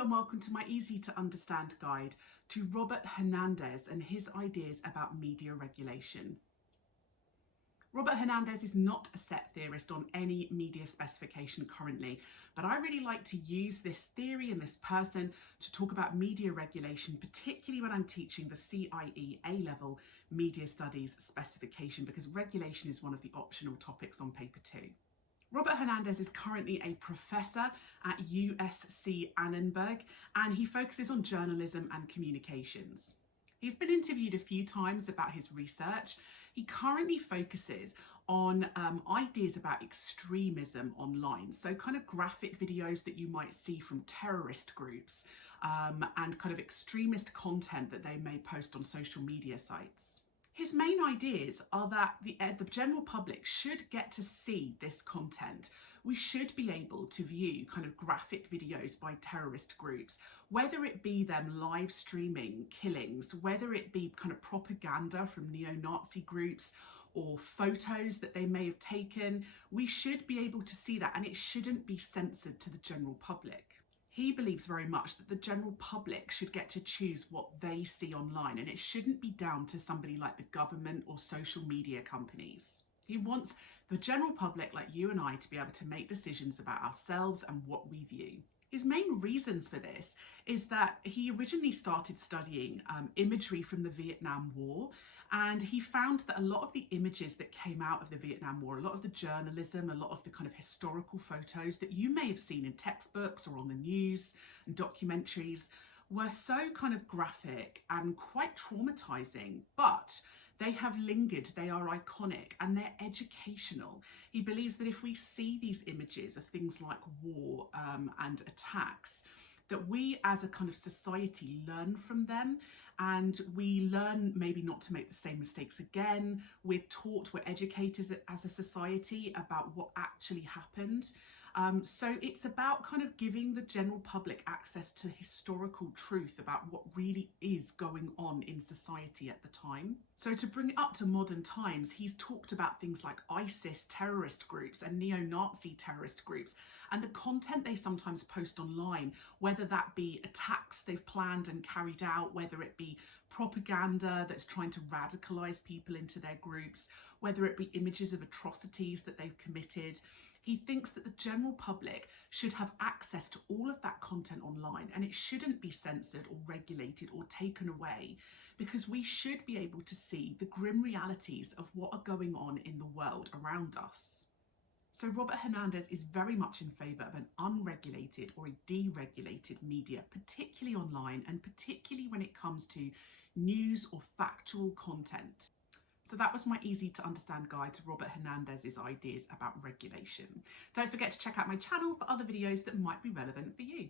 Hello and welcome to my easy to understand guide to Robert Hernandez and his ideas about media regulation. Robert Hernandez is not a set theorist on any media specification currently, but I really like to use this theory and this person to talk about media regulation, particularly when I'm teaching the CIE A-level media studies specification, because regulation is one of the optional topics on paper 2. Robert Hernandez is currently a professor at USC Annenberg, and he focuses on journalism and communications. He's been interviewed a few times about his research. He currently focuses on ideas about extremism online, so kind of graphic videos that you might see from terrorist groups and kind of extremist content that they may post on social media sites. His main ideas are that the general public should get to see this content. We should be able to view kind of graphic videos by terrorist groups, whether it be them live streaming killings, whether it be kind of propaganda from neo-Nazi groups or photos that they may have taken. We should be able to see that, and it shouldn't be censored to the general public. He believes very much that the general public should get to choose what they see online, and it shouldn't be down to somebody like the government or social media companies. He wants the general public, like you and I, to be able to make decisions about ourselves and what we view. His main reasons for this is that he originally started studying imagery from the Vietnam War, and he found that a lot of the images that came out of the Vietnam War, a lot of the journalism, a lot of the kind of historical photos that you may have seen in textbooks or on the news and documentaries were so kind of graphic and quite traumatizing, but they have lingered, they are iconic, and they're educational. He believes that if we see these images of things like war and attacks, that we as a kind of society learn from them, and we learn maybe not to make the same mistakes again. We're taught, we're educated as a society about what actually happened. So it's about kind of giving the general public access to historical truth about what really is going on in society at the time. So to bring it up to modern times, he's talked about things like ISIS terrorist groups and neo-Nazi terrorist groups and the content they sometimes post online, whether that be attacks they've planned and carried out, whether it be propaganda that's trying to radicalize people into their groups, whether it be images of atrocities that they've committed. He thinks that the general public should have access to all of that content online, and it shouldn't be censored or regulated or taken away, because we should be able to see the grim realities of what are going on in the world around us. So Robert Hernandez is very much in favour of an unregulated or a deregulated media, particularly online and particularly when it comes to news or factual content. So that was my easy to understand guide to Robert Hernandez's ideas about regulation. Don't forget to check out my channel for other videos that might be relevant for you.